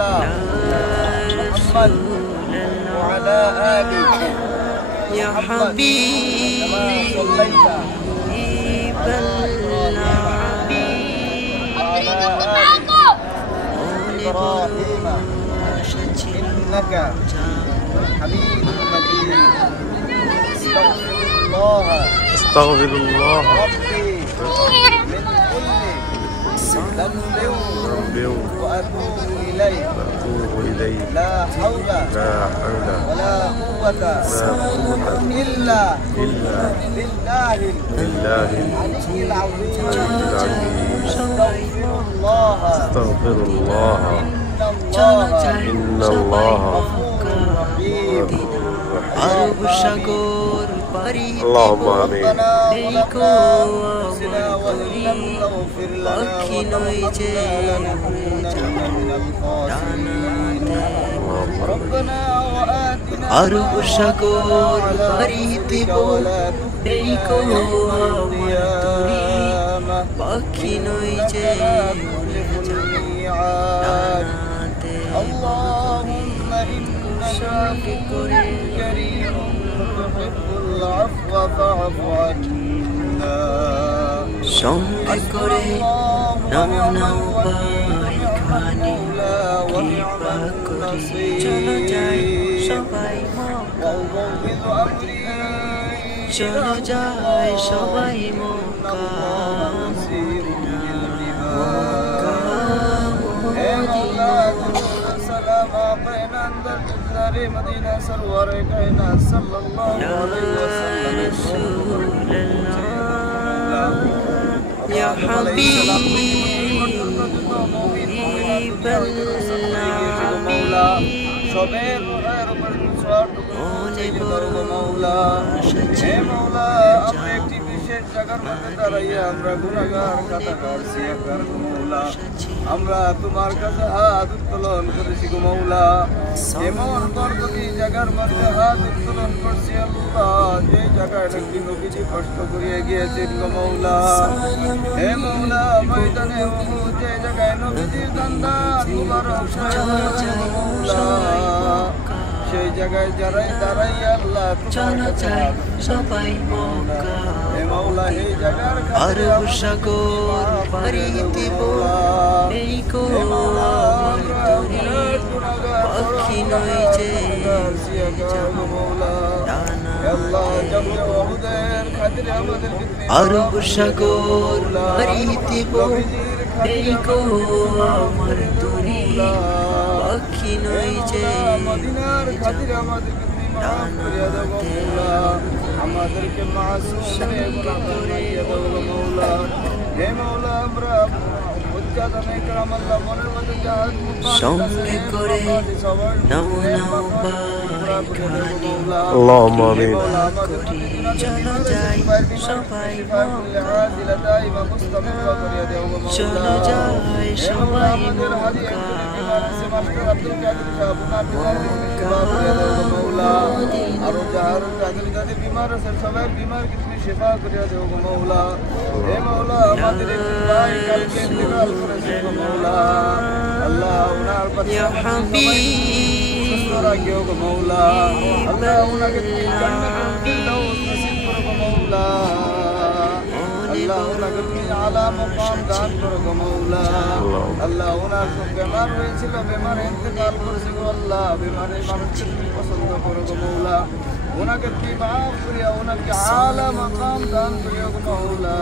على محمد وعلى آل يا حبيب كما صليت وعلى آل إبراهيم إنك حميد مجيد. استغفر الله ربي من كل ذنب وأتوب إليه لا حول ولا قوة إلا بالله العلي العظيم. استغفر الله إن الله غفور رحيم. اللهم آمين. আরব সাগর পাড়ি দিব এই কো পাখি নই যে اللهم إنك كريم تحب العفو فاعف عنا. সঙ্গে করে নাও নাও পাইখানি কৃপা করি চলো যাই সবাই মক্কা, চলো যাই সবাই মক্কা مدينة سرور كائنات صلى الله عليه وسلم. يا حبيب الله সবের মৌলা হে মৌলা, আমরা একটি বিশেষ জায়গার মধ্যে দাঁড়াইয়া আমরা গুনাহগার কাতাগার সিয়াকার মৌলা, আমরা তোমার কাছে হাত উত্তোলন করেছি গো মৌলা। এমন বরকতি জায়গার মধ্যে হাত উত্তোলন করছি আল্লাহ, যে জায়গায় নাকি নবীজি কষ্ট করিয়ে গিয়েছেন গো মৌলা। হে মৌলা, ময়দানে উহুদ যে জায়গায় নবীজির দান্দান মুবারক মৌলা, সেই জায়গায় যারাই দাঁড়াই আল্লাহ চলো যাই সবাই মক্কা, হে মৌলা এই জায়গার আরব সাগর পাড়ি দিব এই কো পাখি নই যে আরব সাগর পাড়ি দিব এই কো আমার তরি পাখি নই যে মদিনার খাতিরে আমাদেরকে মাফ করিয়া দাও মৌলা, আমাদেরকে মাসুম করে গুনাহ করিয়া দাও মৌলা। হে মৌলা, আমরা উজ্জাদানে کرام আল্লাহ মনের মধ্যে জাহাজ সঙ্গে করে নাও নাও পাইখানি اللهم آمين. চলো যাই সবাই মক্কা, চলো যাই সবাই মক্কা আরো যাদের যাদের বিমার আছে সবাই বিমার কি তুমি সেবা করিয়া দেও গো মৌলা। হে মৌলা, আমাদের এক ভাই কালকে ইন্তেকাল করেছে গো মৌলা, আল্লাহ ওনার প্রতি সুস্থ রাখিও গো মৌলা, আল্লাহ ওনাকে তুমি জান্নাতুল ফিরদাউস নসিব করো গো মৌলা, আল্লাহ ওনাকে তুমি আলা মাকাম দান করো গো মৌলা। আল্লাহ ওনার খুব বেমার হয়েছিল, বেমারে ইন্তেকাল করেছে গো আল্লাহ, বেমারে মানুষকে তুমি পছন্দ করো গো মৌলা, ওনাকে তুমি মাফ করিয়া ওনাকে আলা মাকাম দান করিও গো মৌলা।